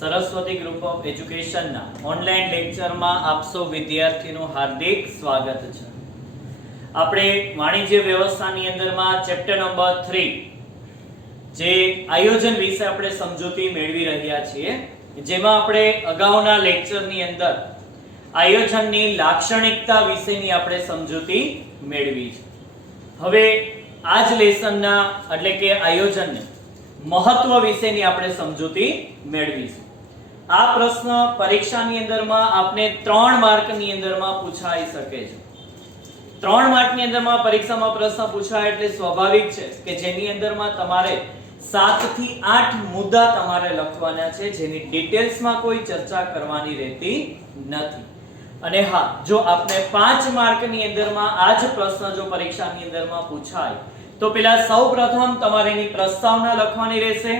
Saraswati group of એજ્યુકેશનના online લેક્ચરમાં આપ સૌ વિદ્યાર્થીનું હાર્દિક સ્વાગત છે. આપણે વાણિજ્ય વ્યવસ્થાની અંદરમાં ચેપ્ટર નંબર 3 જે આયોજન વિશે આપણે સમજૂતી મેળવી રહ્યા છીએ, જેમાં આપણે અગાઉના લેક્ચરની અંદર આયોજનની લાક્ષણિકતા વિશેની આપણે સમજૂતી મેળવી છે. હવે આ જ લેસનના એટલે કે આયોજનને મહત્વ વિશેની આપણે સમજૂતી મેળવીશું. આ પ્રશ્ન પરીક્ષાની અંદરમાં આપને 3 માર્કની અંદરમાં પૂછાઈ શકે છે. 3 માર્કની અંદરમાં પરીક્ષામાં પ્રશ્ન પૂછાય એટલે સ્વાભાવિક છે કે જેની અંદરમાં તમારે 7 થી 8 મુદ્દા તમારે લખવાના છે, જેની ડિટેલ્સમાં કોઈ ચર્ચા કરવાની રહેતી નથી. અને હા, જો આપને 5 માર્કની અંદરમાં આ જ પ્રશ્ન જો પરીક્ષાની અંદરમાં પૂછાય તો પેલા સૌપ્રથમ તમારે એની પ્રસ્તાવના લખવાની રહેશે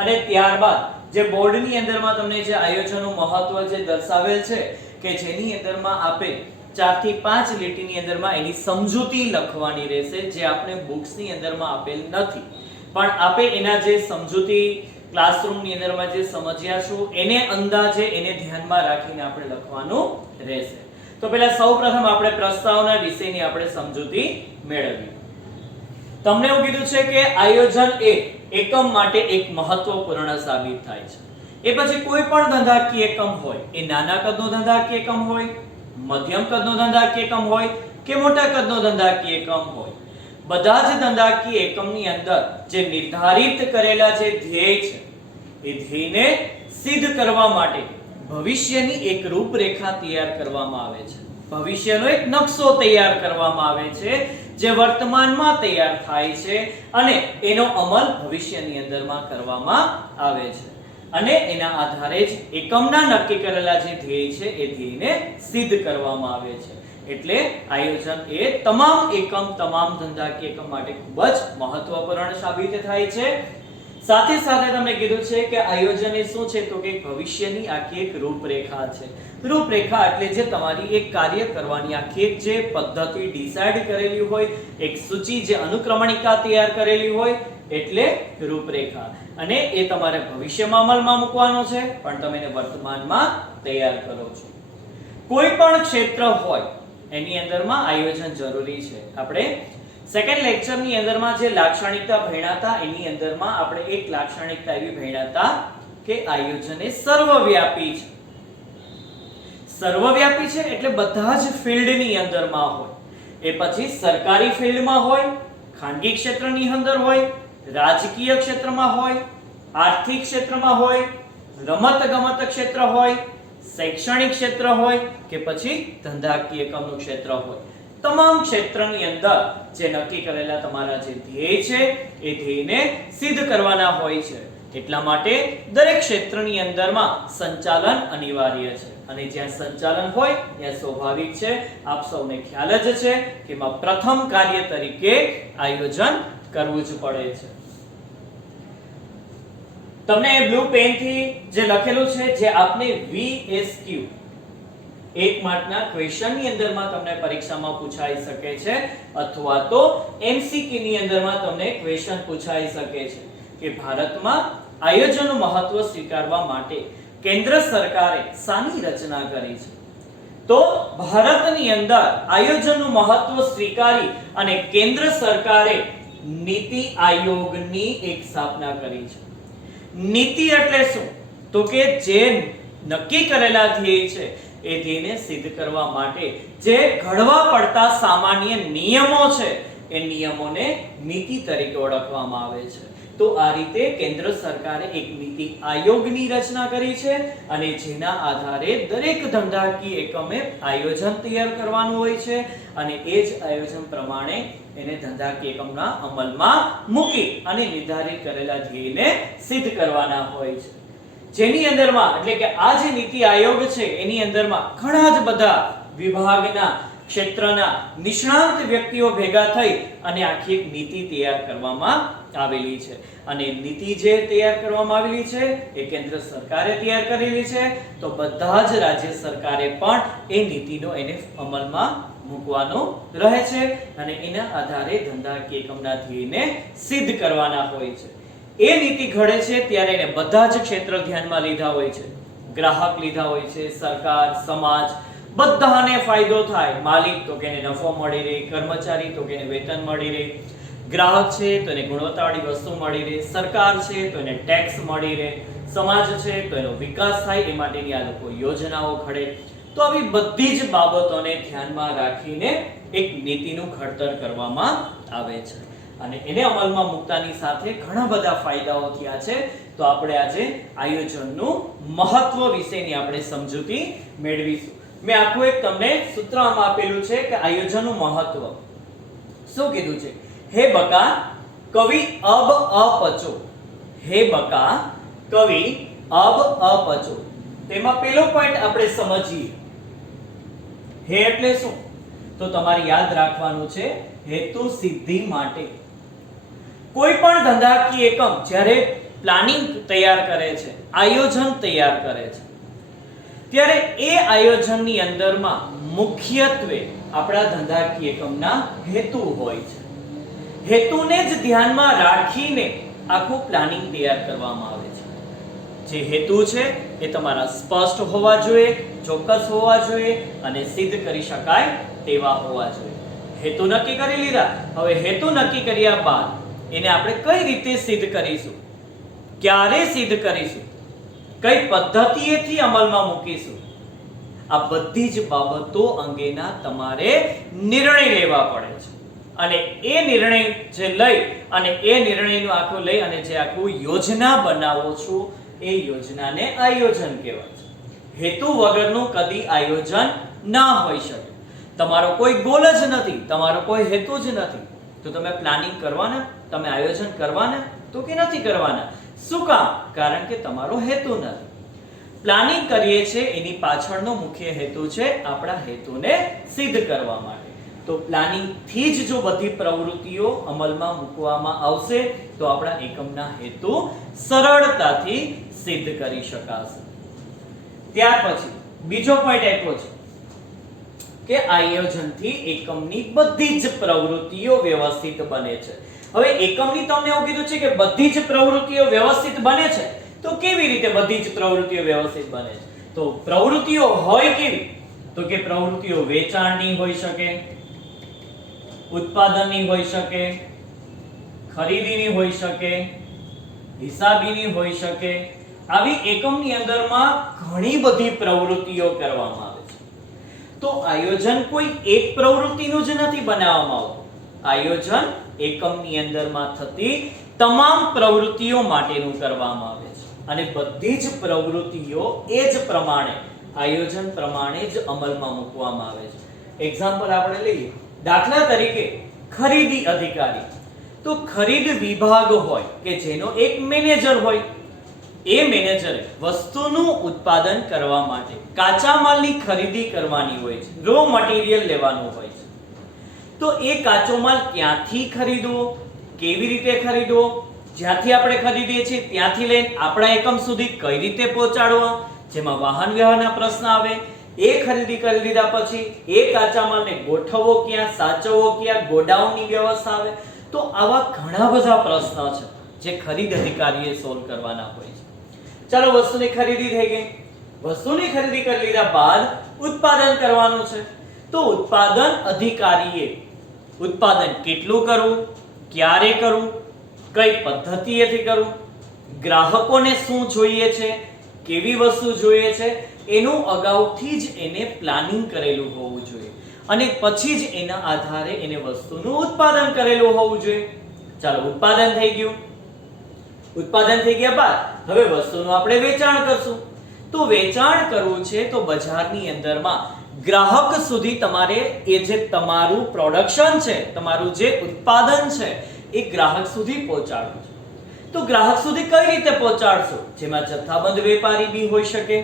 અને ત્યારબાદ જે બોર્ડની અંદરમાં તમને જે આયોજનનું મહત્વ જે દર્શાવેલ છે કે જેની અંદરમાં આપે 4 થી 5 લીટીની અંદરમાં એની સમજૂતી લખવાની રહેશે, જે આપને બુક્સની અંદરમાં આપેલ નથી, પણ આપે એના જે સમજૂતી ક્લાસરૂમની અંદરમાં જે સમજ્યા છો એને અંદાજે એને ધ્યાનમાં રાખીને આપણે લખવાનું રહેશે. તો પહેલા સૌપ્રથમ આપણે પ્રસ્તાવના વિશેની આપણે સમજૂતી મેળવીએ. તમને એવું કીધું છે કે આયોજન એ એકમ માટે એક મહત્વપૂર્ણ સાબિત થાય છે. એ પછી કોઈ પણ ધંધાકીય એકમ હોય, એ નાના કદનો ધંધાકીય એકમ હોય, મધ્યમ કદનો ધંધાકીય એકમ હોય કે મોટા કદનો ધંધાકીય એકમ હોય, બધા જ ધંધાકીય એકમની અંદર જે નિર્ધારિત કરેલા જે ધ્યેય છે એ ધ્યેયને સિદ્ધ કરવા માટે ભવિષ્યની એક રૂપરેખા તૈયાર કરવામાં આવે છે. ભવિષ્યનો એક નકશો તૈયાર કરવામાં આવે છે જે વર્તમાનમાં તૈયાર થાય છે અને એનો અમલ ભવિષ્યની અંદરમાં કરવામાં આવે છે અને એના આધારે જ એકમના નક્કી કરેલા જે ધ્યેય છે એ ધ્યેયને સિદ્ધ કરવામાં આવે છે. એટલે આયોજન એ તમામ એકમ, તમામ ધંધાકીય એકમ માટે ખૂબ જ મહત્વપૂર્ણ સાબિત થાય છે. સાથે સાથે તમને કીધું છે કે આયોજન એ શું છે તો કે ભવિષ્યની આખી એક રૂપરેખા છે. રૂપરેખા એટલે જે તમારી એક કાર્ય કરવાની આખી એક જે પદ્ધતિ ડિસાઈડ કરેલી હોય, એક સૂચિ જે અનુક્રમણિકા તૈયાર કરેલી હોય એટલે રૂપરેખા. અને એ તમારે ભવિષ્યમાં અમલમાં મૂકવાનો છે, પણ તમે એને વર્તમાનમાં તૈયાર કરો છો. કોઈ પણ ક્ષેત્ર હોય એની અંદરમાં આયોજન જરૂરી છે. આપણે સેકન્ડ લેક્ચરની અંદરમાં જે લાક્ષણિકતા ભણ્યા હતા એની અંદરમાં આપણે એક લાક્ષણિકતા એવી ભણ્યા હતા કે આયોજન એ સર્વવ્યાપી છે. સર્વવ્યાપી છે એટલે બધા જ ફિલ્ડની અંદરમાં હોય. એ પછી સરકારી ફિલ્ડમાં હોય, ખાનગી ક્ષેત્રની અંદર હોય, રાજકીય ક્ષેત્રમાં હોય, આર્થિક ક્ષેત્રમાં હોય, રમત-ગમત ક્ષેત્ર હોય, શૈક્ષણિક ક્ષેત્ર હોય કે પછી ધંધાકીય એકમનું ક્ષેત્ર હોય. તમામ ક્ષેત્રની અંદર જે નક્કી કરેલા તમારા જે ધ્યેય છે એ ધ્યેયને સિદ્ધ કરવાના હોય છે. એટલા માટે દરેક ક્ષેત્રની અંદરમાં સંચાલન અનિવાર્ય છે અને જ્યાં સંચાલન હોય ત્યાં સ્વાભાવિક છે, આપ સૌને ખ્યાલ જ છે કે એમાં પ્રથમ કાર્ય તરીકે આયોજન કરવું જ પડે છે. તમને બ્લુ પેન થી જે લખેલું છે જે આપને VSQ 1 માર્કના ક્વેશ્ચન ની અંદરમાં તમને પરીક્ષામાં પૂછાઈ શકે છે અથવા તો MCQ ની અંદરમાં તમને ક્વેશ્ચન પૂછાઈ શકે છે કે ભારતમાં આયોજનનું મહત્વ સ્વીકારવા માટે કેન્દ્ર સરકારે શાની રચના કરી છે. તો ભારતની અંદર આયોજનનું મહત્વ સ્વીકારી અને કેન્દ્ર સરકારે નીતિ આયોગની એક સ્થાપના કરી છે. નીતિ એટલે શું તો કે જે નક્કી કરેલા ધ્યેય છે એ ધ્યેયને સિદ્ધ કરવા માટે જે ઘડવા પડતા સામાન્ય નિયમો છે એ નિયમોને નીતિ તરીકે ઓળખવામાં આવે છે. તો આ રીતે કેન્દ્ર સરકારે એક નીતિ આયોગની રચના કરી છે અને જેના આધારે દરેક ધંધાકીય એકમે આયોજન તૈયાર કરવાનું હોય છે અને એ જ આયોજન પ્રમાણે એને ધંધાકીય એકમના અમલમાં મૂકી અને નિર્ધારિત કરેલા ધ્યેયને સિદ્ધ કરવાના હોય છે. જેની અંદરમાં એટલે કે આ જે નીતિ આયોગ છે એની અંદરમાં ઘણા જ બધા વિભાગના ક્ષેત્રના નિષ્ણાંત વ્યક્તિઓ ભેગા થઈ અને આખી એક નીતિ તૈયાર કરવામાં આવેલી છે. અને નીતિ જે તૈયાર કરવામાં આવેલી છે એ કેન્દ્ર સરકારે તૈયાર કરેલી છે. તો બધા જ રાજ્ય સરકારે પણ એ નીતિનો એને અમલમાં મૂકવાનો રહે છે અને એના આધારે ધંધાકીય એકમના ધ્યેયને સિદ્ધ કરવાના હોય છે. એ નીતિ ઘડે છે ત્યારે એને બધા જ ક્ષેત્ર ધ્યાનમાં લીધા હોય છે. ગ્રાહક લીધા હોય છે, સરકાર, સમાજ, બધાને ફાયદો થાય. માલિક તો કે એને નફો મળી રહે, કર્મચારી તો કે એને વેતન મળી રહે, ગ્રાહક છે તો એને ગુણવત્તાવાળી વસ્તુ મળી રહે, સરકાર છે તો એને ટેક્સ મળી રહે, સમાજ છે તો એનો વિકાસ થાય, એ માટેની આ લોકો યોજનાઓ ઘડે. તો આવી બધી જ બાબતોને ધ્યાનમાં રાખીને એક નીતિનું ઘડતર કરવામાં આવે છે અને એને અમલમાં મૂકતાની સાથે ઘણા બધા ફાયદાઓ થયા છે. તો આપણે આજે આયોજનનું મહત્વ વિશેની આપણે સમજૂતી મેળવીશું. મેં આખું એક તમને સૂત્ર આમાં આપેલું છે કે આયોજનનું મહત્વ શું કીધું છે. હે બકા કવિ અબ અપચો, હે બકા કવિ અબ અપચો. તેમાં પહેલો પોઈન્ટ આપણે સમજીએ. હે એટલે શું? તો તમારે યાદ રાખવાનું છે હેતુ સિદ્ધિ માટે. કોઈ પણ ધંધાકીય એકમ જ્યારે પ્લાનિંગ તૈયાર કરે છે, આયોજન તૈયાર કરે છે, ત્યારે એ આયોજનની અંદરમાં મુખ્યત્વે આપણા ધંધાકીય એકમના હેતુ હોય છે. હેતુને જ ધ્યાનમાં રાખીને આખું પ્લાનિંગ તૈયાર કરવામાં આવે છે. જે હેતુ છે એ તમારા સ્પષ્ટ હોવા જોઈએ, ચોક્કસ હોવા જોઈએ અને સિદ્ધ કરી શકાય તેવા હોવા જોઈએ. હેતુ નક્કી કરી લીધા. હવે હેતુ નક્કી કર્યા બાદ એને આપણે કઈ રીતે સિદ્ધ કરીશું, ક્યારે સિદ્ધ કરીશું, કઈ પદ્ધતિએથી અમલમાં મૂકીશું, આ બધી જ બાબતો અંગેના તમારે નિર્ણય લેવા પડે છે. અને એ નિર્ણય જે લઈ અને એ નિર્ણયનું આખું લઈ અને જે આખું યોજના બનાવો છો એ યોજનાને આયોજન કહેવાય છે. હેતુ વગરનું કદી આયોજન ના હોઈ શકે. તમારો કોઈ ગોલ જ નથી, તમારો કોઈ હેતુ જ નથી, તો તમે પ્લાનિંગ કરવાના, તમે આયોજન કરવાના તો કે નથી કરવાના? શું કામ? કારણ કે તમારો હેતુ નથી. પ્લાનિંગ કરીએ છીએ એની પાછળનો મુખ્ય હેતુ છે આપણા હેતુને સિદ્ધ કરવા માટે. તો પ્લાનિંગ થી જ જો બધી પ્રવૃત્તિઓ અમલમાં મૂકવામાં આવશે તો આપણા એકમના હેતુ સરળતાથી સિદ્ધ કરી શકાશે. ત્યાર પછી બીજો પોઈન્ટ એટલો છે કે આયોજનથી એકમની બધી જ પ્રવૃત્તિઓ વ્યવસ્થિત બને છે. હવે એકમની તમને એવું કીધું છે કે બધી જ પ્રવૃત્તિઓ વ્યવસ્થિત બને છે, તો કેવી રીતે બધી જ પ્રવૃત્તિઓ વ્યવસ્થિત બને છે? તો પ્રવૃત્તિઓ હોય કેવી? તો કે પ્રવૃત્તિઓ વેચાણની હોઈ શકે, ઉત્પાદનની હોઈ શકે, ખરીદીની હોઈ શકે, હિસાબીની હોઈ શકે. આવી એકમની અંદરમાં ઘણી બધી પ્રવૃત્તિઓ કરવામાં આવે છે. તો આયોજન કોઈ એક પ્રવૃત્તિનું જ નથી બનાવવામાં આવતું. આયોજન એકમની અંદરમાં થતી તમામ પ્રવૃત્તિઓ માટેનું કરવામાં આવે છે અને બધી જ પ્રવૃત્તિઓ એ જ પ્રમાણે આયોજન પ્રમાણે જ અમલમાં મૂકવામાં આવે છે. એક્ઝામ્પલ આપણે લઈએ. દાખલા તરીકે ખરીદી અધિકારી. તો ખરીદ વિભાગ હોય કે જેનો એક મેનેજર હોય. એ મેનેજરે વસ્તુનું ઉત્પાદન કરવા માટે કાચા માલની ખરીદી કરવાની હોય છે, રો મટીરીયલ લેવાનું હોય છે. તો એ કાચો માલ ક્યાંથી ખરીદવો, કેવી રીતે ખરીદવો, જ્યાંથી આપણે ખરીદીએ છીએ ત્યાંથી લઈને આપણા એકમ સુધી કઈ રીતે પહોંચાડવો, જેમાં વાહન વ્યવહારના પ્રશ્ન આવે. એ ખરીદી કરી લીધા પછી એ કાચા માલને ગોઠવવો ક્યાં, સાચવવો ક્યાં, ગોડાઉનની વ્યવસ્થા આવે. તો આવા ઘણા બધા પ્રશ્નો છે જે ખરીદ અધિકારીએ સોલ્વ કરવાના હોય છે. ચાલો, વસ્તુની ખરીદી થઈ ગઈ. વસ્તુની ખરીદી કરી લીધા બાદ ઉત્પાદન કરવાનું છે. તો ઉત્પાદન અધિકારીએ ઉત્પાદન કેટલું કરવું, ક્યારે કરવું, કઈ પદ્ધતિએથી કરવું, ગ્રાહકોને શું જોઈએ છે, કેવી વસ્તુ જોઈએ છે, એનું અગાઉથી જ એને પ્લાનિંગ કરેલું હોવું જોઈએ અને પછી જ એના આધારે એને વસ્તુનું ઉત્પાદન કરેલું હોવું જોઈએ. ચાલો, ઉત્પાદન થઈ ગયું. ઉત્પાદન થઈ ગયા બાદ હવે વસ્તુનું આપણે વેચાણ કરશું. તો વેચાણ કરવું છે તો બજારની અંદરમાં ગ્રાહક સુધી તમારે એ જે તમારું પ્રોડક્શન છે, તમારું જે ઉત્પાદન છે એ ગ્રાહક સુધી પહોંચાડવું છે. તો ગ્રાહક સુધી કઈ રીતે પહોંચાડશો? જેમાં જથ્થાબંધ વેપારી બી હોઈ શકે,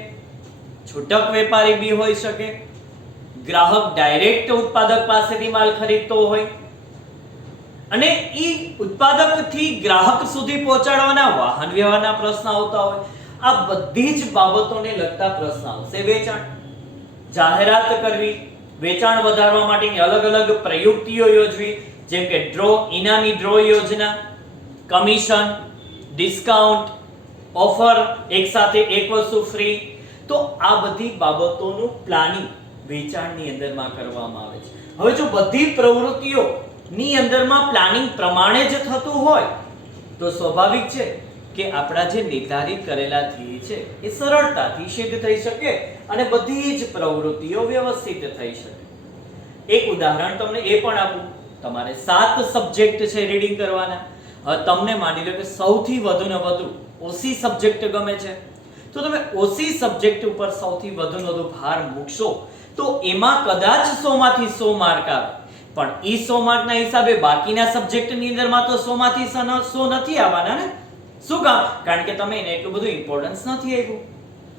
છૂટક વેપારી બી હોઈ શકે, ગ્રાહક ડાયરેક્ટ ઉત્પાદક પાસેથી માલ ખરીદતો હોય અને ઈ ઉત્પાદકથી ગ્રાહક સુધી પહોંચાડવાના વાહન વ્યવહારના પ્રશ્ન આવતા હોય. આ બધી જ બાબતોને લગતા પ્રશ્ન આવશે. વેચાણ, જાહેરાત કરવી, વેચાણ વધારવા માટેની અલગ અલગ પ્રયુક્તિઓ યોજવી, જેમ કે ડ્રો, ઇનામી ડ્રો યોજના, કમિશન, ડિસ્કાઉન્ટ, ઓફર, એક સાથે એક વસ્તુ ફ્રી, તો આ બધી બાબતોનું પ્લાનિંગ વેચાણની અંદરમાં કરવામાં આવે છે. હવે જો બધી પ્રવૃત્તિઓ ની અંદરમાં પ્લાનિંગ પ્રમાણે જ થતું હોય તો સ્વાભાવિક છે કે આપણા જે નિર્ધારિત કરેલા ધ્યેય છે એ સરળતાથી સિદ્ધ થઈ શકે અને બધી જ પ્રવૃત્તિઓ વ્યવસ્થિત થઈ શકે. એક ઉદાહરણ તમને એ પણ આપું. તમારે 7 સબ્જેક્ટ છે રીડિંગ કરવાના. હવે તમને માની લો કે સૌથી વધુ ને વધુ ઓસી સબ્જેક્ટ ગમે છે, તો તમે ઓસી સબ્જેક્ટ ઉપર સૌથી વધુ ને વધુ ભાર મૂકશો તો એમાં કદાચ 100 માંથી 100 માર્ક આવે, પણ ઈ 100 માર્કના હિસાબે બાકીના સબ્જેક્ટની અંદરમાં તો 100 માંથી 100 નથી આવવાના ને. શું કામ? કારણ કે તમે એને એટલું બધું ઇમ્પોર્ટન્સ નથી આપ્યું.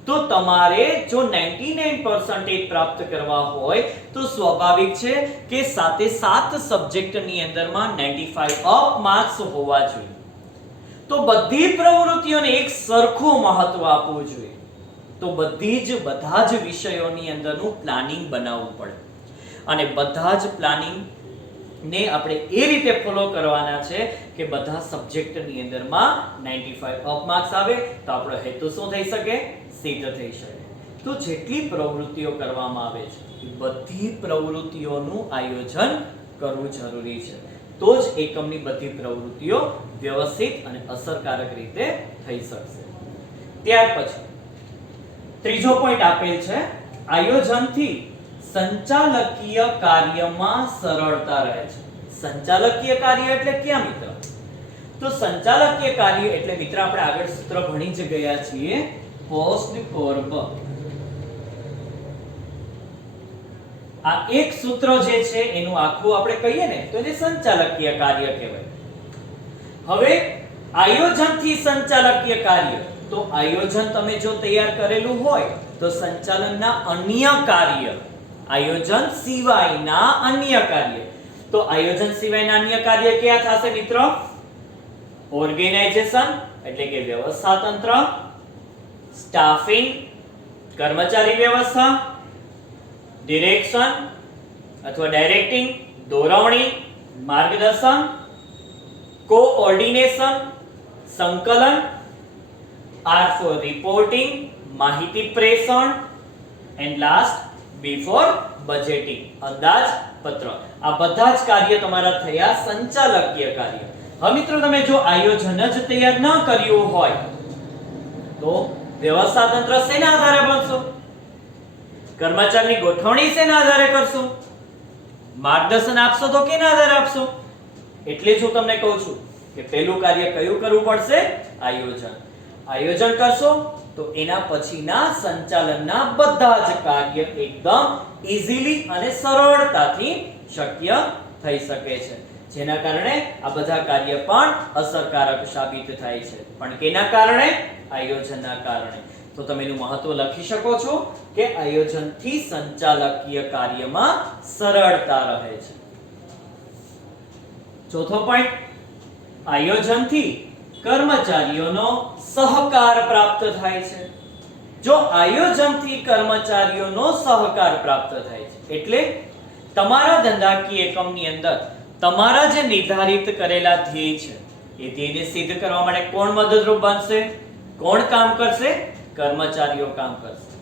તો તમારે જો 99% પ્રાપ્ત કરવા હોય તો સ્વાભાવિક છે કે 7 સબ્જેક્ટની અંદરમાં 95 અપ માર્ક્સ હોવા જોઈએ. તો બધી પ્રવૃત્તિઓને એક સરખું મહત્વ આપવું જોઈએ. તો બધા જ વિષયોની અંદરનું પ્લાનિંગ બનાવવું પડે અને બધા જ પ્લાનિંગ ને આપણે એ રીતે ફોલો કરવાના છે કે બધા સબ્જેક્ટની અંદરમાં 95 અપ માર્ક્સ આવે તો આપણો હેતુ શું થઈ શકે? સિદ્ધ થઈ શકે. તો જેટલી પ્રવૃત્તિઓ કરવામાં આવે છે એ બધી પ્રવૃત્તિઓનું આયોજન કરવું જરૂરી છે. તો જ એકમની બધી પ્રવૃત્તિઓ વ્યવસ્થિત અને અસરકારક રીતે થઈ શકશે. ત્યાર પછી ત્રીજો પોઈન્ટ આપેલ છે, આયોજનથી સંચાલકીય કાર્યમાં સરળતા રહે છે. સંચાલકીય કાર્ય એટલે ક્યાં મિત્ર? તો સંચાલકીય કાર્ય એટલે મિત્ર આપણે આગળ સૂત્ર ભણી જ ગયા છીએ, પોસ્ટ કોર્બ. આ એક સૂત્ર જે છે એનું આખું આપણે કહીએ ને તો એને સંચાલકીય કાર્ય કહેવાય. હવે આયોજનથી સંચાલકીય કાર્ય, તો આયોજન તમે જો તૈયાર કરેલું હોય તો સંચાલનના અન્ય કાર્ય, આયોજન સિવાયના અન્ય કાર્ય. તો આયોજન સિવાયના અન્ય કાર્ય કયા થશે મિત્રો? ઓર્ગેનાઇઝેશન એટલે કે વ્યવસ્થા તંત્ર, સ્ટાફિંગ કર્મચારી વ્યવસ્થા, ડિરેક્શન અથવા ડાયરેક્ટિંગ દોરવણી, માર્ગદર્શન, કોઓર્ડિનેશન સંકલન, આર ફોર રિપોર્ટિંગ માહિતી પ્રેષણ, and last B for budgeting અંદાજ પત્ર. આ બધા જ કાર્ય તમારા થયા સંચાલકીય કાર્ય. હવે મિત્રો તમે જો આયોજન જ તૈયાર ન કર્યું હોય તો વ્યવસ્થા તંત્ર શેના આધારે બનશો? કર્મચારીની ગોઠવણી શેના આધારે કરશો? માર્ગદર્શન આપશો તો કેના આધારે આપશો? એટલે જ હું તમને કહું છું કે પહેલું કાર્ય કયું કરવું પડશે? આયોજન. આયોજન કરશો તો એના પછીના સંચાલનના બધા જ કાર્ય એકદમ ઈઝીલી અને સરળતાથી શક્ય થઈ શકે છે, જેના કારણે આ બધા કાર્ય પણ અસરકારક સાબિત થાય છે. પણ કેના કારણે? આયોજનના કારણે. તો તમે એનું મહત્વ લખી શકો છો કે આયોજનથી સંચાલકીય કાર્યમાં સરળતા રહે છે. ચોથો પોઈન્ટ, આયોજનથી કર્મચારીઓનો સહકાર પ્રાપ્ત થાય છે. જો આયોજનથી કર્મચારીઓનો સહકાર પ્રાપ્ત થાય છે એટલે તમારા ધંધાકીય એકમની અંદર તમારા જે નિર્ધારિત કરેલા ધ્યેય છે એ ધ્યેયને સિદ્ધ કરવા માટે કોણ મદદરૂપ બનશે? કોણ કામ કરશે? કર્મચારીઓ કામ કરશે.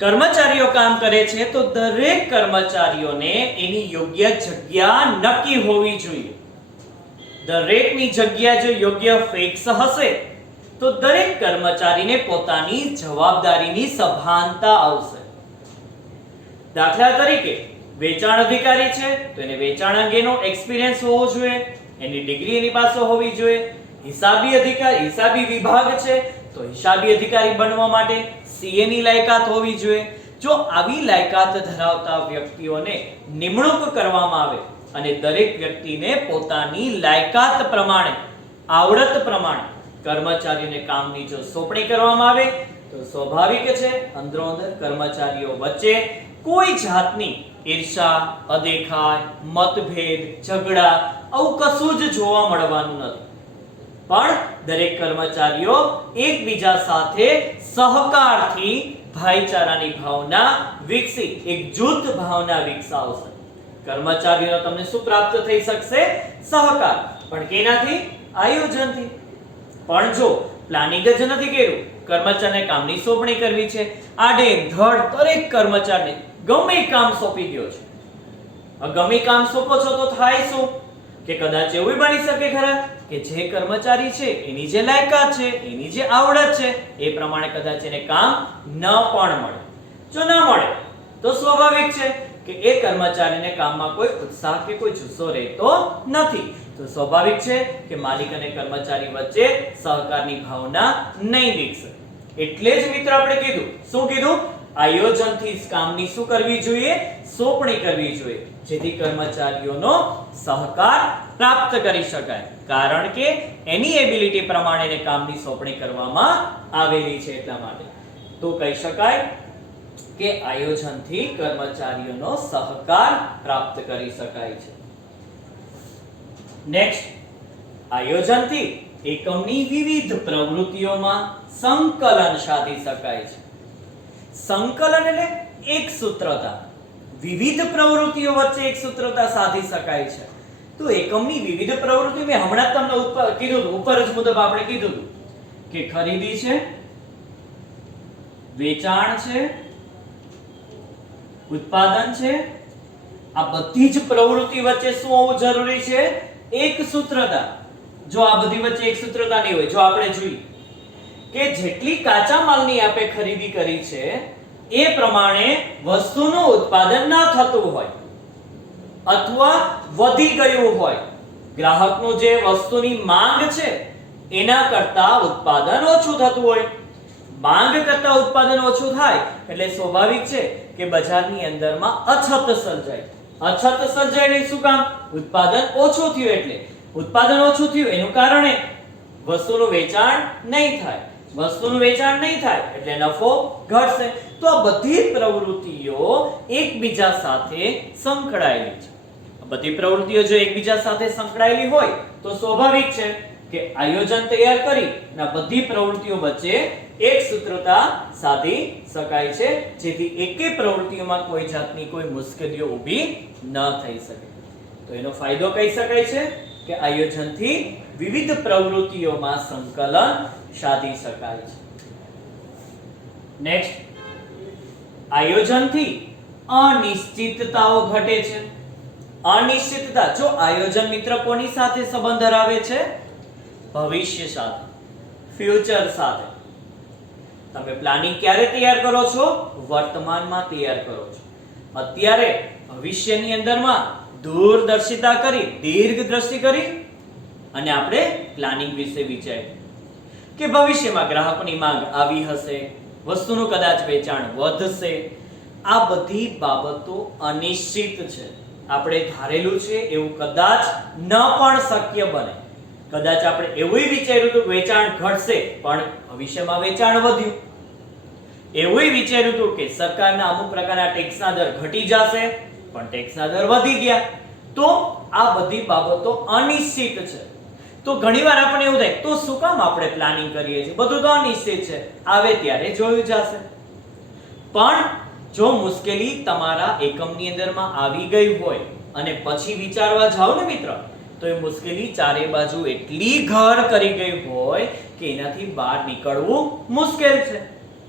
કર્મચારીઓ કામ કરે છે તો દરેક કર્મચારીઓને એની યોગ્ય જગ્યા નક્કી હોવી જોઈએ. દરેકની જગ્યા જો યોગ્ય ફિક્સ હશે તો દરેક કર્મચારીને પોતાની જવાબદારીની સભાનતા આવશે. દાખલા તરીકે વેચાણ અધિકારી છે તો એને વેચાણ અંગેનો એક્સપિરિયન્સ હોવો જોઈએ, એની ડિગ્રી એની પાસે હોવી જોઈએ. હિસાબી વિભાગ છે તો હિસાબી અધિકારી બનવા માટે સીએ ની લાયકાત હોવી જોઈએ. જો આવી લાયકાત ધરાવતા વ્યક્તિઓને નિમણૂક કરવામાં આવે અને દરેક વ્યક્તિને પોતાની લાયકાત પ્રમાણે, આવડત પ્રમાણે કર્મચારીને કામની જો સોંપણી કરવામાં આવે તો સ્વાભાવિક છે અંદરોઅંદર કર્મચારીઓ વચ્ચે કોઈ જાતની ઈર્ષા, અદેખાઈ, મતભેદ, ઝઘડા આવું કશું જ જોવા મળવાનું નથી. પણ દરેક કર્મચારીઓ એકબીજા સાથે સહકારથી ભાઈચારાની ભાવના વિકસી, એક જૂથ ભાવના વિકસાવશે. કર્મચારીઓનો તમને શું પ્રાપ્ત થઈ શકશે? સહકાર. પણ કેનાથી? આયોજનથી. પણ જો પ્લાનિંગ જ નથી કર્યું, કર્મચારીને કામની સોંપણી કરવી છે, આડે ધડ દરેક કર્મચારીને ગમે કામ સોંપી ગયો છે. ગમે કામ સોંપો છો તો થાય શું કે કદાચ એવું બની શકે ખરા કે જે કર્મચારી છે એની જે લાયકાત છે, એની જે આવડત છે એ પ્રમાણે કદાચ એને કામ ન પણ મળે. જો ન મળે તો સ્વાભાવિક છે કે એ કર્મચારીને કામમાં કોઈ ઉત્સાહ કે કોઈ જુસ્સો રહેતો નથી. તો સ્વાભાવિક છે કે માલિક અને કર્મચારી વચ્ચે સહકારની ભાવના નહીં વિકસે. એટલે જ મિત્ર આપણે કીધું, શું કીધું? આયોજનથી કામની શું કરવી જોઈએ? સોંપણી કરવી જોઈએ, જેથી કર્મચારીઓનો સહકાર પ્રાપ્ત કરી શકાય. કારણ કે એની એબિલિટી પ્રમાણે કામની સોંપણી કરવામાં આવેલી છે. એટલા માટે તો કહી શકાય કે આયોજનથી કર્મચારીઓનો સહકાર પ્રાપ્ત કરી શકાય છે. નેક્સ્ટ, આયોજનથી એકમની વિવિધ પ્રવૃત્તિઓમાં સંકલન સાધી શકાય છે. સંકલન એટલે એક સૂત્રતા, વિવિધ પ્રવૃત્તિઓ વચ્ચે એક સૂત્રતા સાધી શકાય છે. તો એકમની વિવિધ પ્રવૃત્તિઓ મેં હમણાં તમને ઉપર જ મુજબ આપણે કીધું કે ખરીદી છે, વેચાણ છે, ઉત્પાદન છે, આ બધી જ પ્રવૃત્તિ વચ્ચે શું હોવું જરૂરી છે? એક સૂત્રતા. જો આ બધી વચ્ચે એક સૂત્રતા નહીં હોય, જો આપણે જોઈએ કે જેટલી કાચા માલની આપણે ખરીદી કરી છે એ પ્રમાણે વસ્તુનું ઉત્પાદન ન થતું હોય અથવા વધી ગયું હોય, ગ્રાહકનું જે વસ્તુની માંગ છે એના કરતા ઉત્પાદન ઓછું થતું હોય, માંગ કરતા ઉત્પાદન ઓછું થાય એટલે સ્વાભાવિક છે કે બજારની અંદરમાં અછત સર્જાય. અછત સર્જાય એટલે શું કામ? ઉત્પાદન ઓછું થયું. એટલે ઉત્પાદન ઓછું થયું એનું કારણે વસ્તુનું વેચાણ નહીં થાય. વસ્તુનું વેચાણ નહીં થાય એટલે નફો ઘટશે. તો આ બધી પ્રવૃત્તિઓ એકબીજા સાથે સંકળાયેલી છે. બધી પ્રવૃત્તિઓ જો એકબીજા સાથે સંકળાયેલી હોય તો સ્વાભાવિક છે કે આયોજન તૈયાર કરી અને બધી પ્રવૃત્તિઓ વચ્ચે એક સૂત્રતા સાધી શકાય છે, જેથી એકે પ્રવૃત્તિઓમાં કોઈ જાતની કોઈ મુશ્કેલીઓ ઊભી ન થઈ શકે. તો એનો ફાયદો કહી શકાય છે કે આયોજનથી વિવિધ પ્રવૃત્તિઓમાં સંકલન સાધી શકાય છે. નેક્સ્ટ, આયોજનથી અનિશ્ચિતતાઓ ઘટે છે. અનિશ્ચિતતા, જો આયોજન મિત્ર કોની સાથે સંબંધ ધરાવે છે? ભવિષ્ય સાથે, ફ્યુચર સાથે. તમે પ્લાનિંગ ક્યારે તૈયાર કરો છો? વર્તમાનમાં તૈયાર કરો છો. અત્યારે ભવિષ્યની અંદરમાં દૂરદર્શિતા કરી, દીર્ઘદ્રષ્ટિ કરી અને આપણે પ્લાનિંગ વિશે વિચાર્યું કે ભવિષ્યમાં ગ્રાહકોની માંગ આવી હશે, વસ્તુનું કદાચ વેચાણ વધશે. આ બધી બાબતો અનિશ્ચિત છે. આપણે ધારેલું છે એવું કદાચ ન પણ શક્ય બને. કદાચ આપણે એવું વિચાર્યું હતું કે વેચાણ ઘટશે પણ ભવિષ્યમાં વેચાણ વધ્યું. એવું વિચાર્યું હતું કે સરકારના અમુક પ્રકારના ટેક્સના દર ઘટી જશે પણ ટેક્સના દર વધી ગયા. તો આ બધી બાબતો અનિશ્ચિત છે. તો ઘણીવાર આપણને એવું થાય તો શું કામ આપણે પ્લાનિંગ કરીએ છીએ? બધું તો અનિશ્ચિત છે, આવે ત્યારે જોયું જશે. પણ જો મુશ્કેલી તમારા એકમની અંદરમાં આવી ગઈ હોય અને પછી વિચારવા જાવ ને મિત્ર, તો એ મુશ્કેલી ચારે બાજુ એટલી ઘર કરી ગઈ હોય કે એનાથી બહાર નીકળવું મુશ્કેલ છે.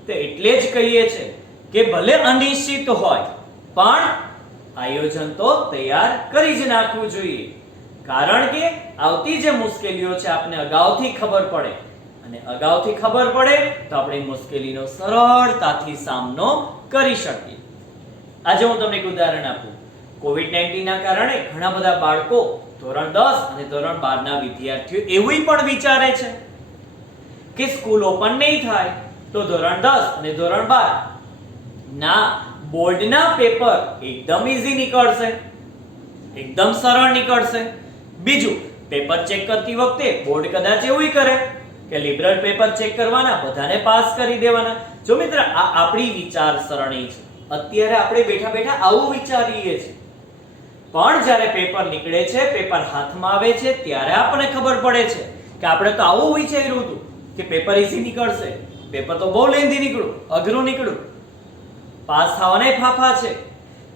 તો એટલે જ કહીએ છે કે ભલે અનિશ્ચિત હોય પણ આયોજન તો તૈયાર કરી જ નાખવું જોઈએ. કારણ કે આવતી જે મુશ્કેલીઓ છે આપને અગાઉથી ખબર પડે અને અગાઉથી ખબર પડે તો આપણે મુશ્કેલીનો સરળતાથી સામનો કરી શકીએ. આજે હું તમને એક ઉદાહરણ આપું. કોવિડ-19 ના કારણે ઘણા બધા બાળકો ધોરણ 10 અને ધોરણ 12 ના વિદ્યાર્થીઓ એવું પણ વિચારે છે કે સ્કૂલ ઓપન નહીં થાય તો ધોરણ 10 અને ધોરણ 12 ના બોર્ડના પેપર એકદમ ઈઝી નીકળશે, એકદમ સરળ નીકળશે. બીજું, પેપર ચેક કરતી વખતે બોર્ડ કદાચ એવું કરે કે લિબરલ પેપર ચેક કરવાના, બધાને પાસ કરી દેવાના. જો મિત્ર આ આપણી વિચારસરણી છે. અત્યારે આપણે બેઠા બેઠા આવું વિચારીએ છીએ પણ જ્યારે પેપર નીકળે છે, પેપર હાથમાં આવે છે ત્યારે આપણને ખબર પડે છે કે આપણે તો આવું વિચાર્યું હતું કે પેપર ઈઝી નીકળશે. પેપર તો બહુ લેન્ધી નીકળ્યું, અઘરું નીકળ્યું. પાસ થવાના ફાફા છે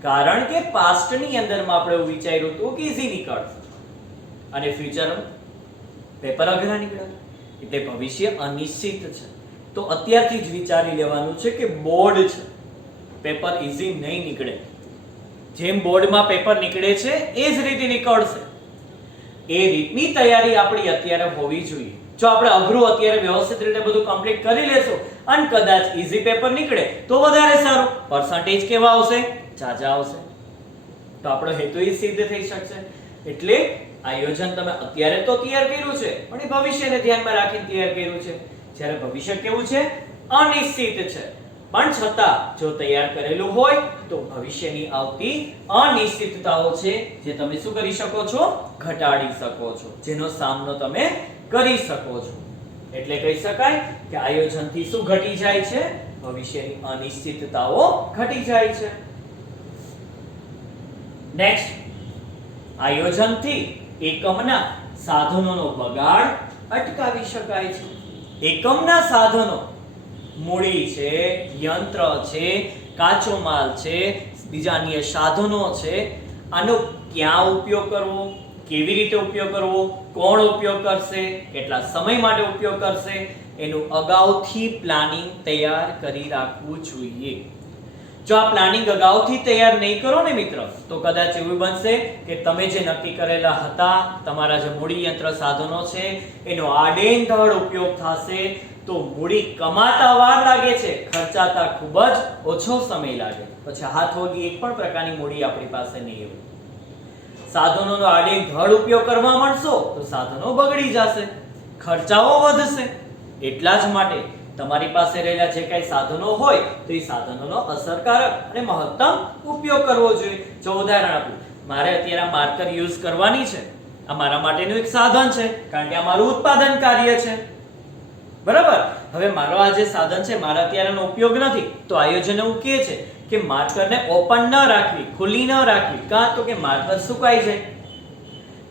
કારણ કે પાસ્ટની અંદરમાં આપણે એવું વિચાર્યું હતું કે ઈઝી નીકળશે અને ફ્યુચર પેપર અઘરા નીકળ્યા. એટલે ભવિષ્ય અનિશ્ચિત છે. તો અત્યારથી જ વિચારી લેવાનું છે કે બોર્ડ છે, પેપર ઈઝી નહીં નીકળે. જેમ બોર્ડમાં પેપર નીકળે છે એ જ રીતે નીકળશે. એ રીતની તૈયારી આપણી અત્યારે હોવી જોઈએ. જો આપણે અઘરું અત્યારે વ્યવસ્થિત રીતે બધું કમ્પ્લીટ કરી લેશું અને કદાચ ઈઝી પેપર નીકળે તો વધારે સારું, પર્સન્ટેજ કેવા આવશે? ઝાઝા આવશે. તો આપણો હેતુ એ સિદ્ધ થઈ શકશે. એટલે આયોજન તમે અત્યારે તો તૈયાર કર્યું છે, પણ એ ભવિષ્યને ધ્યાનમાં રાખીને તૈયાર કર્યું છે. જ્યારે ભવિષ્ય કેવું છે? અનિશ્ચિત છે. પણ છતાં જો તૈયાર કરેલું હોય તો ભવિષ્યની આવતી અનિશ્ચિતતાઓ છે જે તમે શું કરી શકો છો? ઘટાડી શકો છો, જેનો સામનો તમે કરી શકો છો. એટલે કહી શકાય કે આયોજનથી શું ઘટી જાય છે? ભવિષ્યની અનિશ્ચિતતાઓ ઘટી જાય છે. નેક્સ્ટ, આયોજનથી એકમના સાધનોનો બગાડ અટકાવી શકાય છે. એકમના સાધનો મૂડી છે, યંત્ર છે, કાચો માલ છે, બીજા અન્ય સાધનો છે, આનો ક્યાં ઉપયોગ કરવો, કેવી રીતે ઉપયોગ કરવો, કોણ ઉપયોગ કરશે, કેટલા સમય માટે ઉપયોગ કરશે, એનું અગાઉથી પ્લાનિંગ તૈયાર કરી રાખવું જોઈએ. જો આ પ્લાનિંગ અગાઉથી તૈયાર નહીં કરો ને મિત્ર, તો કદાચ એવું બનશે કે તમે જે નક્કી કરેલા હતા, તમારા જે મૂડી યંત્ર સાધનો છે એનો આડેધડ ઉપયોગ થશે તો મૂડી કમાતા વાર લાગે છે, ખર્ચાતા ખૂબ જ ઓછો સમય લાગે, પછી હાથ વગી એક પણ પ્રકારની મૂડી આપણી પાસે નહીં હોય. સાધનોનો આડેધડ ઉપયોગ કરવા માંડશો તો સાધનો બગડી જશે, ખર્ચાઓ વધશે. એટલા જ માટે તમારી પાસે રહેલા જે કઈ સાધનો હોય તો એ સાધનોનો અસરકારક અને મહત્તમ ઉપયોગ કરવો જોઈએ. જો ઉદાહરણ આપું, મારે અત્યારે માર્કર યુઝ કરવાની છે, આ મારા માટેનું એક સાધન છે, કારણ કે આ મારું ઉત્પાદન કાર્ય છે. બરાબર? હવે મારો આ જે સાધન છે મારા અત્યારેનો ઉપયોગ નથી, તો આયોજન એવું કહે છે કે માર્કરને ઓપન ન રાખવી, ખુલ્લી ન રાખવી, કાં તો કે માર્કર સુકાઈ જાય.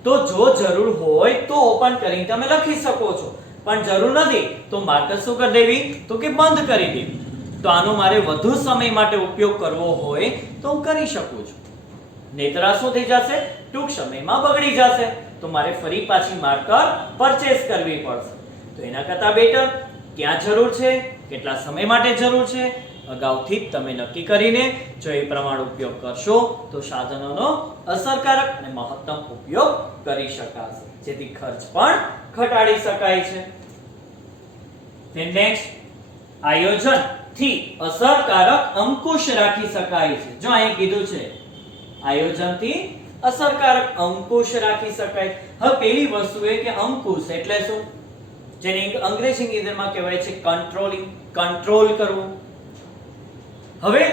તો જો જરૂર હોય તો ઓપન કરીને તમે લખી શકો છો, પણ જરૂર નથી તો માર્કર શું કરી દેવી? તો કે બંધ કરી દેવી. તો આનો મારે વધુ સમય માટે ઉપયોગ કરવો હોય તો હું કરી શકું છું. નહીતર આ શું થઈ જશે? ટૂંક સમયમાં બગડી જશે, તો મારે ફરી પાછી માર્કર પરચેસ કરવી પડશે. તો એના કરતા બેટર ક્યાં જરૂર છે, કેટલા સમય માટે જરૂર છે, અગાઉથી જ તમે નક્કી કરીને જો એ પ્રમાણે ઉપયોગ કરશો તો સાધનોનો અસરકારક અને મહત્તમ ઉપયોગ કરી શકાશે, જેથી ખર્ચ પણ ઘટાડી શકાય છે. નેક્સ્ટ, આયોજનથી અસરકારક અંકુશ રાખી શકાય છે. જો અહીં કીધું છે આયોજનથી અસરકારક અંકુશ રાખી શકાય. હવે પેલી વસ્તુ એ કે અંકુશ એટલે શું? જેને અંગ્રેજી અંદરમાં કહેવાય છે કંટ્રોલિંગ, કંટ્રોલ કરવું. હવે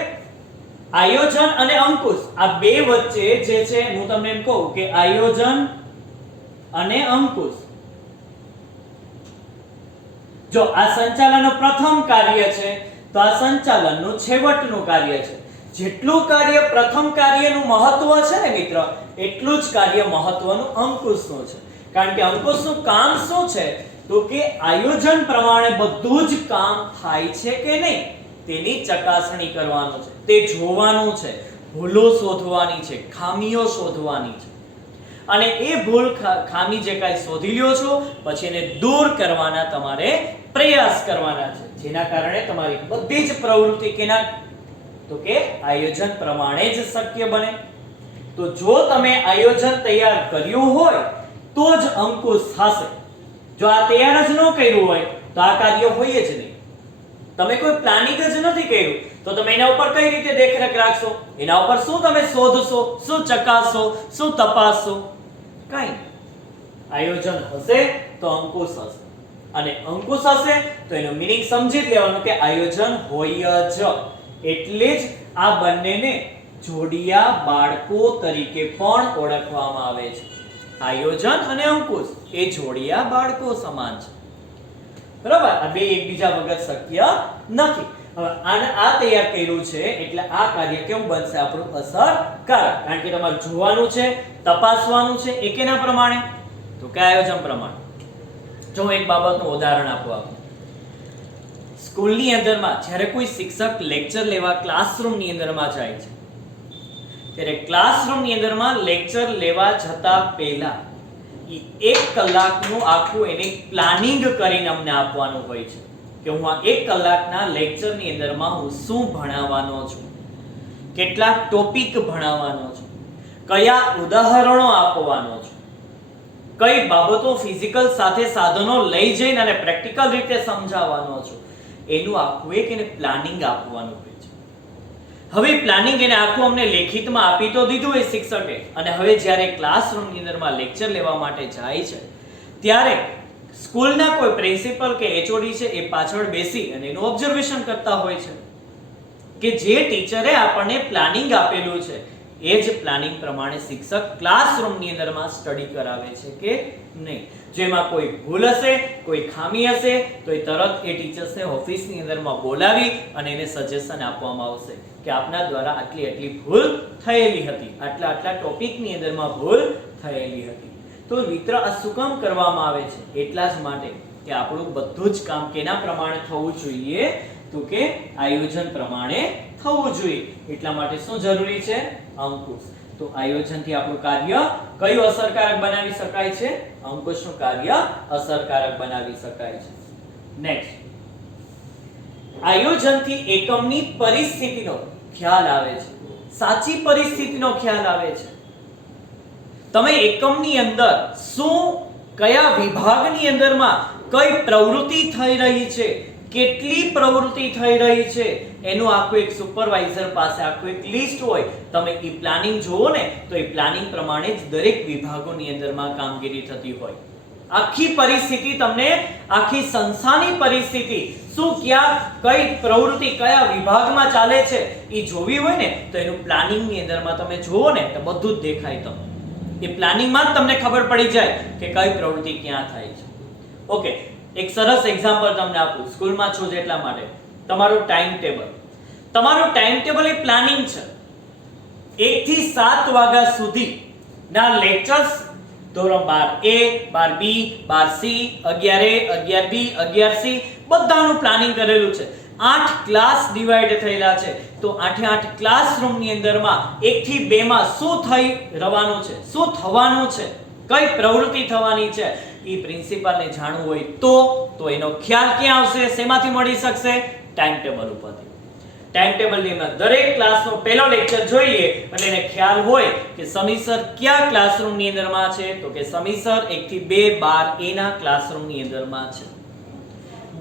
આયોજન અને અંકુશ આ બે વચ્ચે જે છે, હું તમને એમ કહું કે આયોજન અને અંકુશ, જો આ સંચાલનનું પ્રથમ કાર્ય છે તો આ સંચાલનનું છેવટનું કાર્ય છે. જેટલું કાર્ય પ્રથમ કાર્યનું મહત્વ છે ને મિત્ર, એટલું જ કાર્ય મહત્વનું અંકુશનું છે. કારણ કે અંકુશનું કામ શું છે? તો કે આયોજન પ્રમાણે બધું જ કામ થાય છે કે નહીં તેની ચકાસણી કરવાનું છે, તે જોવાનું છે, ભૂલો શોધવાની છે, ખામીઓ શોધવાની છે. અને એ ભૂલ ખામી જે કાંઈ શોધી લ્યો છો પછી એને દૂર કરવાના તમારે પ્રયાસ કરવાના છે, જેના કારણે તમારી બધી જ પ્રવૃત્તિ કેના તો કે આયોજન પ્રમાણે જ શક્ય બને. તો જો તમે આયોજન તૈયાર કર્યું હોય તો જ અંકુશ થશે. જો આ તૈયાર જ ન કર્યું હોય તો આ કાર્ય હોય જ નહીં. તમે કોઈ પ્લાનિંગ જ નથી કર્યું તો તમે એના ઉપર કઈ રીતે દેખરેખ રાખશો? એના ઉપર શું તમે શોધશો, શું ચકાસશો, શું તપાસશો? કઈ. આયોજન હશે તો અંકુશ હશે, અને અંકુશ હશે તો એનો મીનિંગ સમજી જ લેવાનું કે આયોજન હોય જ. એટલે જ આ બંનેને જોડિયા બાળકો તરીકે પણ ઓળખવામાં આવે છે. આયોજન અને અંકુશ એ જોડિયા બાળકો સમાન છે. બરાબર? આ બે એકબીજા વગર શક્ય નથી. હવે આ તૈયાર કર્યું છે એટલે આ કાર્ય કેવું બનશે? આપણું અસરકારક. કારણ કે તમારે જોવાનું છે, તપાસવાનું છે. એ કેના પ્રમાણે? તો કે આયોજન પ્રમાણે. જો એક બાબતનું ઉદાહરણ આપું આપને. સ્કૂલની અંદરમાં જ્યારે કોઈ શિક્ષક લેક્ચર લેવા ક્લાસરૂમની અંદરમાં જાય છે, ત્યારે ક્લાસરૂમની અંદરમાં લેક્ચર લેવા જતા પહેલા એ 1 કલાકનું આખું એને પ્લાનિંગ કરીને અમને આપવાનું હોય છે કે હું આ 1 કલાકના લેક્ચરની અંદરમાં હું શું ભણાવવાનો છું, કેટલા ટોપિક ભણાવવાનો છું, કયા ઉદાહરણો આપવાનો છું, કઈ બાબતો ફિઝિકલ સાથે સાધનો લઈ જઈને અને પ્રેક્ટિકલ રીતે સમજાવવાનો છું, એનું આખું એક એને પ્લાનિંગ આપવાનું હોય છે. હવે પ્લાનિંગ એને આખું અમને લેખિતમાં આપી તો દીધું એ શિક્ષકે, અને હવે જ્યારે ક્લાસરૂમની અંદરમાં લેક્ચર લેવા માટે જાય છે ત્યારે સ્કૂલના કોઈ પ્રિન્સિપલ કે એચઓડી છે એ પાછળ બેસી અને એનું ઓબ્ઝર્વેશન કરતા હોય છે કે જે ટીચરે આપણને પ્લાનિંગ આપેલું છે એ જ પ્લાનિંગ પ્રમાણે શિક્ષક ક્લાસરૂમની અંદરમાં સ્ટડી કરાવે છે કે નહીં. જેમાં કોઈ ભૂલ હશે, કોઈ ખામી હશે તો એ તરત એ ટીચર્સને ઓફિસની અંદરમાં બોલાવી અને એને સજેશન આપવામાં આવશે કે આપના દ્વારા આટલી આટલી ભૂલ થયેલી હતી, આટલા આટલા ટોપિકની અંદરમાં ભૂલ થયેલી હતી. તો મિત્ર આ શું કામ કરવામાં આવે છે? એટલા જ માટે કે આપણું બધું જ કામ કેના પ્રમાણે થવું જોઈએ? તો કે આયોજન પ્રમાણે થવું જોઈએ. એટલા માટે શું જરૂરી છે? અંકુશ. તો આયોજનથી આપણું કાર્ય કયું અસરકારક બનાવી શકાય છે? અંકુશનું કાર્ય અસરકારક બનાવી શકાય છે. નેક્સ્ટ, આયોજનથી એકમની પરિસ્થિતિનો ખ્યાલ આવે છે, સાચી પરિસ્થિતિનો ખ્યાલ આવે છે. તમે એકમની અંદર શું, કયા વિભાગની અંદરમાં કઈ પ્રવૃત્તિ થઈ રહી છે, કેટલી પ્રવૃત્તિ થઈ રહી છે, એનું આખું એક સુપરવાઇઝર પાસે આખું એક લિસ્ટ હોય. તમે એ પ્લાનિંગ જોવો ને તો એ પ્લાનિંગ પ્રમાણે જ દરેક વિભાગોની અંદરમાં કામગીરી થતી હોય. આખી પરિસ્થિતિ તમને, આખી સંસ્થાની પરિસ્થિતિ શું, ક્યાં કઈ પ્રવૃત્તિ કયા વિભાગમાં ચાલે છે એ જોવી હોય ને તો એનું પ્લાનિંગની અંદરમાં તમે જોવો ને તો બધું જ દેખાય. તમને એ પ્લાનિંગમાં જ તમને ખબર પડી જાય કે કઈ પ્રવૃત્તિ ક્યાં થાય છે. ઓકે, એક સરસ એક્ઝામ્પલ તમને આપું, સ્કૂલમાં છો એટલા માટે. તમારું ટાઈમ ટેબલ એ પ્લાનિંગ છે. 1 થી 7 વાગ્યા સુધી ના લેક્ચર્સ ધોરણ 12A, 12B, 12C, 11A, 11B, 11C બધાનું પ્લાનિંગ કરેલું છે. 8 ક્લાસ ડિવાઈડ થયેલા છે. તો 8 ક્લાસરૂમની અંદરમાં 1 થી 2 માં શું થઈ રહેવાનું છે, શું થવાનું છે, કઈ પ્રવૃત્તિ થવાની છે એ પ્રિન્સિપાલને જાણવું હોય તો એનો ખ્યાલ ક્યાં આવશે, શેમાંથી મળી શકશે? ટાઈમ ટેબલ ઉપરથી. ટાઈમ ટેબલની અંદર દરેક ક્લાસનો પહેલો લેક્ચર જોઈએ એટલે એને ખ્યાલ હોય કે સમીસર કયા ક્લાસરૂમની અંદરમાં છે, તો કે સમીસર 1 થી 2 12A ના ક્લાસરૂમની અંદરમાં છે.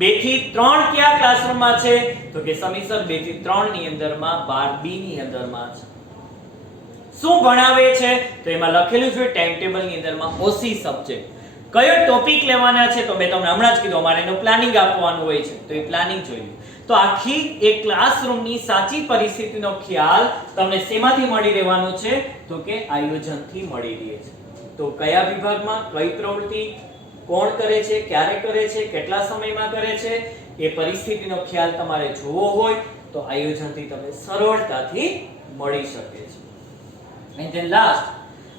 2 થી 3 કયા ક્લાસરૂમમાં છે, તો કે સમીસર 2 થી 3 ની અંદરમાં 12B ની અંદરમાં છે. શું ભણાવે છે તો એમાં લખેલું છે ટાઈમ ટેબલની અંદરમાં ઓસી સબ્જેક્ટ, કયો ટોપિક લેવાના છે તો મેં તમને હમણાં જ કીધું અમારે એનું પ્લાનિંગ આપવાનું હોય છે તો એ પ્લાનિંગ જોયું. તો આખી એક ક્લાસરૂમની સાચી પરિસ્થિતિનો ખ્યાલ તમને શેમાંથી મળી રહેવાનો છે તો કે આયોજનથી મળી રહે છે. તો કયા વિભાગમાં કઈ પ્રવૃત્તિ કોણ કરે છે, ક્યારે કરે છે, કેટલા સમયમાં કરે છે, એ પરિસ્થિતિનો ખ્યાલ તમારે જોવો હોય તો આયોજનથી તમને સરળતાથી મળી શકે છે. And then last,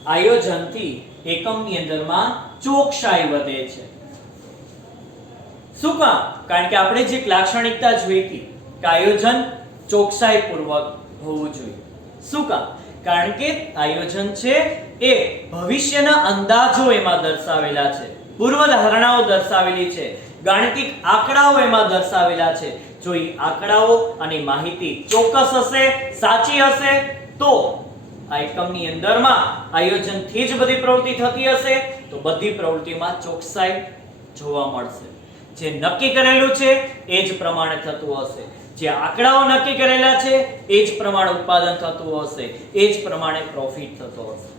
આયોજનથી એકમની અંદરમાં ચોકસાઈ વધે છે. શું કામ? કારણ કે આપણે જે લાક્ષણિકતા જોઈ હતી કે આયોજન ચોકસાઈપૂર્વક હોવું જોઈએ. શું કામ? કારણ કે આયોજન છે એ ભવિષ્યના અંદાજો એમાં દર્શાવેલા છે, પૂર્વ ધારણાઓ દર્શાવેલી છે, ગાણિતિક આંકડાઓ એમાં દર્શાવેલા છે. જો એ આંકડાઓ અને માહિતી ચોક્કસ હશે, સાચી હશે તો આ એકમની અંદરમાં આયોજનથી જ બધી પ્રવૃત્તિ થતી હશે તો બધી પ્રવૃત્તિમાં ચોકસાઈ જોવા મળશે. જે નક્કી કરેલું છે એ જ પ્રમાણે થતું હશે, જે આંકડાઓ નક્કી કરેલા છે એ જ પ્રમાણે ઉત્પાદન થતું હશે, એ જ પ્રમાણે પ્રોફિટ થતો હશે.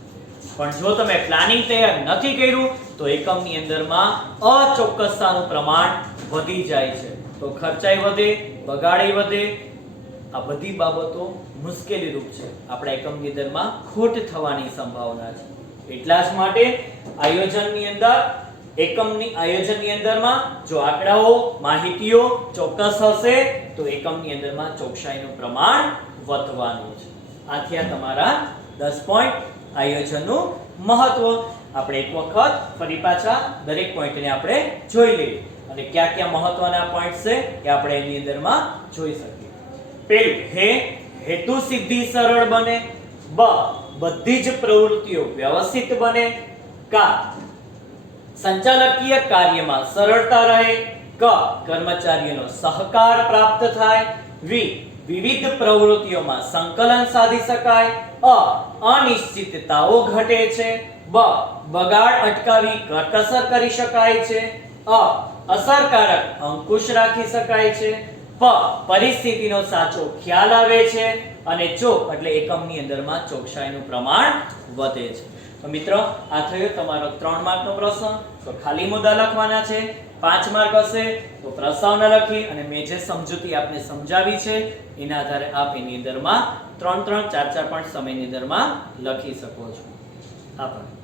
પણ જો તમે પ્લાનિંગ તૈયાર નથી કર્યું તો એકમની અંદરમાં અચોક્કસતાનું પ્રમાણ વધી જાય છે. તો ખર્ચાઈ વધે, બગાડી વધે, આ બધી બાબતો મુશ્કેલી રૂપ છે. આપણા એકમની અંદરમાં ખોટ થવાની સંભાવના છે. એટલા જ માટે આયોજનની અંદર, એકમની આયોજનની અંદરમાં જો આંકડાઓ, માહિતીઓ ચોક્કસ હશે તો એકમની અંદરમાં ચોકસાઈનું પ્રમાણ વધવાનું છે. આ થયા તમારા 10 પોઈન્ટ આયોજનનું મહત્વ. આપણે એક વખત ફરી પાછા દરેક પોઈન્ટને આપણે જોઈ લઈએ અને કયા કયા મહત્વના પોઈન્ટ છે કે આપણે એની અંદરમાં જોઈ શકીએ. પહેલું, હેતુ સિદ્ધિ સરળ બને. બ, બધી જ પ્રવૃત્તિઓ વ્યવસ્થિત બને. કા, સંચાલકીય કાર્યમાં સરળતા રહે, ક કર્મચારીઓનો સહકાર પ્રાપ્ત થાય, વિવિધ પ્રવૃત્તિઓમાં સંકલન સાધી શકાય, અનિશ્ચિતતાઓ ઘટે છે, બગાડ અટકાવી કરકસર કરી શકાય છે, અસરકારક અંકુશ રાખી શકાય છે, પરિસ્થિતિનો સાચો ખ્યાલ આવે છે, અને એટલે એકમની અંદરમાં ચોકસાઈનું પ્રમાણ વધે છે. તો મિત્રો આ થયો તમારો 3 માર્કનો પ્રશ્ન. તો ખાલી મુદ્દા લખવાના છે, 5 માર્ક હશે તો પ્રસ્તાવના લખી અને મેં જે સમજૂતી આપને સમજાવી છે એના આધારે આપ એની અંદરમાં 3-3, 4-4 પોઈન્ટ સમયની અંદરમાં લખી શકો છો. આભાર.